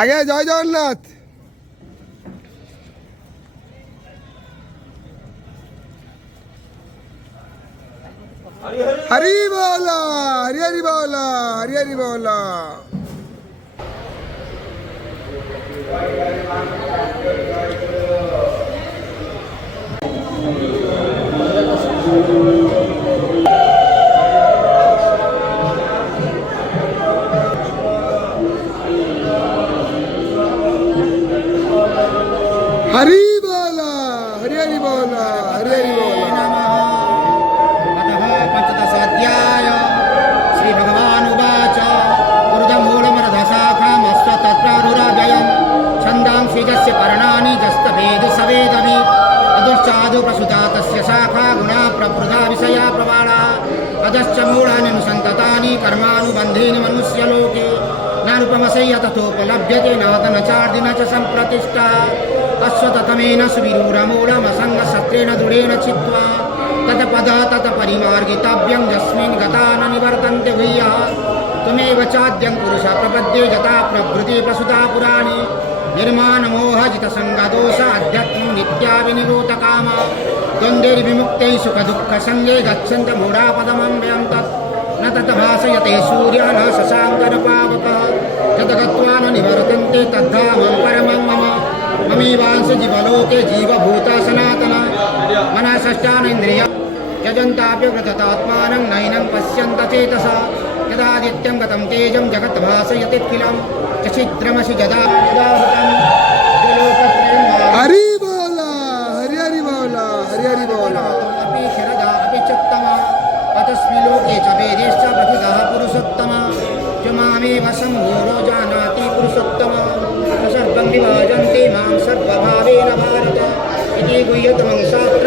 আগে জয় জগন্নাথ। हरी बोला, हरी हरी बोला, हरी हरी बोला। हरी बोला, हरी हरी बोला, हरी हरी बोला। पंचदशाध्याय श्री भगवान उवाच ऊर्ध्वमूलमर्धशाखामश्वतत्रानुराव्ययम् छन्दांसि यस्य पर्णानि यस्तवेद सवेदवि अदुश्चादु प्रसुता तस्य शाखा गुणा प्रवृद्धा विषया प्रबाला अधश्च मूलानि अनुसन्ततानि कर्मानुबन्धीनि मनुष्यलोके नानुपमसय्य तथोपलभ्यते नादनचार्दिन च सम्प्रतिष्ठा अश्वततमेन सुविरूढमूलमसङ्गशस्त्रेण दृढेन चित्वा तत्पदा तत्परिमार्गितव्यं यस्मिन् गता न निवर्तन्ते भूयः त्वमेव चाद्यं पुरुषः प्रपद्ये यथा प्रभृति प्रसुता पुराणी निर्माणमोहजितसङ्गदोष अध्यात्मं नित्या विनिरोधकामा द्वन्द्वैर्विमुक्तै सुखदुःखसङ्गे गच्छन्त मूढापदमं तत् न तद्भासयते सूर्यः न शशाङ्करपावकः यद्गत्वा न निवर्तन्ते तद्धामं परमं मम ममीवांश जीवलोके जीवभूता सनातना मनसष्टानीन्द्रिया यजन्ताप्यव्रततात्मानं नैनं पश्यन्त चेतसा यदादित्यं गतं तेजं जगद्भासयतीखिलं छिद्रमसि यदा हरी बोला, हरी हरि बोला, हरी हरि बोला। अपि शरदा अपि चोत्तमा अतस्मिन् लोके च वेदेश्च प्रतितः पुरुषोत्तमा मामेव सम्भूरो जानाति पुरुषोत्तमा सर्वं विभाजन्ते मां सर्वभावेन भारत इति गुह्यतमं शास्त्रम्